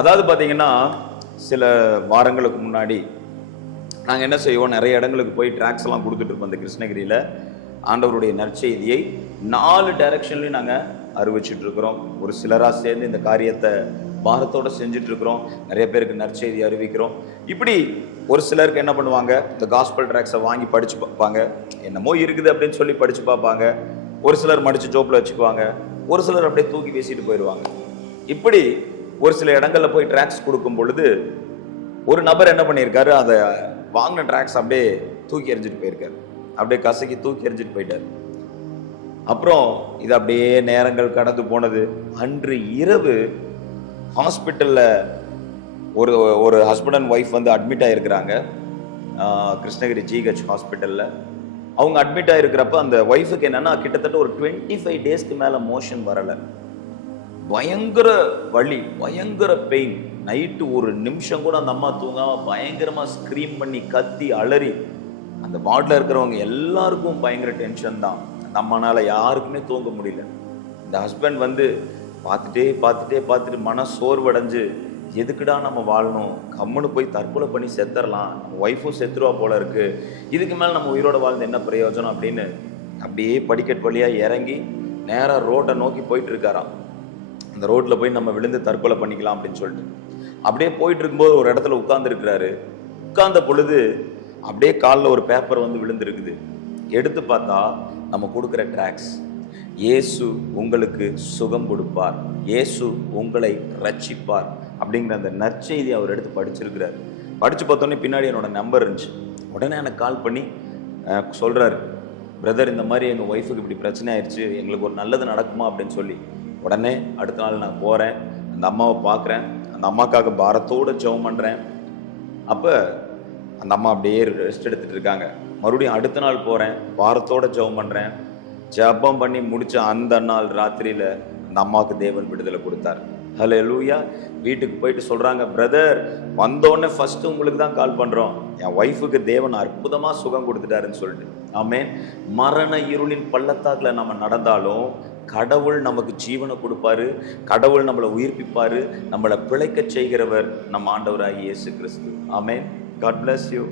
அதாவது பார்த்தீங்கன்னா, சில வாரங்களுக்கு முன்னாடி நாங்கள் என்ன செய்வோம், நிறைய இடங்களுக்கு போய் ட்ராக்ஸ் எல்லாம் கொடுத்துட்டு இருப்போம். இந்த கிருஷ்ணகிரியில் ஆண்டவருடைய நற்செய்தியை 4 டைரக்ஷன்லையும் நாங்கள் அறிவிச்சிட்டு இருக்கிறோம். ஒரு சிலராக சேர்ந்து இந்த காரியத்தை பாரத்தோடு செஞ்சுட்டு இருக்கிறோம். நிறைய பேருக்கு நற்செய்தி அறிவிக்கிறோம். இப்படி ஒரு சிலருக்கு என்ன பண்ணுவாங்க, இந்த காஸ்பல் ட்ராக்ஸை வாங்கி படித்து பார்ப்பாங்க. என்னமோ இருக்குது அப்படின்னு சொல்லி படித்து பார்ப்பாங்க. ஒரு சிலர் மடித்து ஜோப்பில் வச்சுக்குவாங்க. ஒரு சிலர் அப்படியே தூக்கி வீசிட்டு போயிடுவாங்க. இப்படி ஒரு சில இடங்களில் போய் ட்ராக்ஸ் கொடுக்கும் பொழுது ஒரு நபர் என்ன பண்ணியிருக்காரு, அதை வாங்கின ட்ராக்ஸ் அப்படியே தூக்கி எறிஞ்சிட்டு போயிருக்காரு. அப்படியே கசக்கி தூக்கி எறிஞ்சிட்டு போயிட்டார். அப்புறம் இது அப்படியே நேரங்கள் கடந்து போனது. அன்று இரவு ஹாஸ்பிட்டலில் ஒரு ஒரு ஹஸ்பண்ட் அண்ட் ஒய்ஃப் வந்து அட்மிட் ஆகிருக்கிறாங்க. கிருஷ்ணகிரி ஜிஹெச் ஹாஸ்பிட்டலில் அவங்க அட்மிட் ஆகிருக்கிறப்ப அந்த ஒய்ஃபுக்கு என்னன்னா, கிட்டத்தட்ட ஒரு 25 டேஸ்க்கு மேலே மோஷன் வரலை. பயங்கர வலி, பயங்கர பெயின். நைட்டு ஒரு நிமிஷம் கூட அந்த அம்மா தூங்காம பயங்கரமா ஸ்கிரீம் பண்ணி கத்தி அலறி, அந்த வார்டில் இருக்கிறவங்க எல்லாருக்கும் பயங்கர டென்ஷன் தான். அந்த அம்மானால யாருக்குமே தூங்க முடியல. இந்த ஹஸ்பண்ட் வந்து பார்த்துட்டு மன சோர்வடைஞ்சு, எதுக்குடா நம்ம வாழணும், கம்முன்னு போய் தற்கொலை பண்ணி செத்துடலாம், ஒய்ஃபும் செத்துருவா போல இருக்கு, இதுக்கு மேலே நம்ம உயிரோட வாழ்ந்து என்ன பிரயோஜனம் அப்படின்னு அப்படியே படிக்கட்டு வழியாக இறங்கி நேராக ரோட்டை நோக்கி போயிட்டு இருக்காராம். அந்த ரோட்டில் போய் நம்ம விழுந்து தற்கொலை பண்ணிக்கலாம் அப்படின்னு சொல்லிட்டு அப்படியே போயிட்டு இருக்கும்போது ஒரு இடத்துல உட்கார்ந்துருக்கிறாரு. உட்கார்ந்த பொழுது அப்படியே காலில் ஒரு பேப்பர் வந்து விழுந்துருக்குது. எடுத்து பார்த்தா நம்ம கொடுக்குற ட்ராக்ஸ், இயேசு உங்களுக்கு சுகம் கொடுப்பார், இயேசு உங்களை ரட்சிப்பார் அப்படிங்கிற அந்த நற்செய்தி அவர் எடுத்து படிச்சிருக்கிறார். படித்து பார்த்தோன்னே பின்னாடி என்னோட நம்பர் இருந்துச்சு. உடனே எனக்கு கால் பண்ணி சொல்கிறாரு, பிரதர் இந்த மாதிரி எங்கள் ஒய்ஃபுக்கு இப்படி பிரச்சனை ஆயிடுச்சு, எங்களுக்கு ஒரு நல்லது நடக்குமா அப்படின்னு சொல்லி. உடனே அடுத்த நாள் நான் போகிறேன், அந்த அம்மாவை பார்க்குறேன், அந்த அம்மாக்காக பாரத்தோடு ஜெபம் பண்ணுறேன். அப்போ அந்த அம்மா அப்படியே ரெஸ்ட் எடுத்துகிட்டு இருக்காங்க. மறுபடியும் அடுத்த நாள் போகிறேன், பாரத்தோடு ஜெபம் பண்ணுறேன். ஜெபம் பண்ணி முடித்த அந்த நாள் ராத்திரியில் அந்த அம்மாவுக்கு தேவன் விடுதலை கொடுத்தார். ஹல்லேலூயா. வீட்டுக்கு போயிட்டு சொல்கிறாங்க, பிரதர் வந்தோடனே ஃபஸ்ட்டு உங்களுக்கு தான் கால் பண்ணுறோம், என் ஒய்ஃபுக்கு தேவன் அற்புதமாக சுகம் கொடுத்துட்டாருன்னு சொல்லிட்டு. ஆமென். மரண இருளின் பள்ளத்தாக்கில் நம்ம நடந்தாலும் கடவுள் நமக்கு ஜீவனை கொடுப்பாரு, கடவுள் நம்மளை உயிர்ப்பிப்பாரு, நம்மளை பிழைக்க செய்கிறவர் நம் ஆண்டவராகிய இயேசு கிறிஸ்து. ஆமென். God bless you.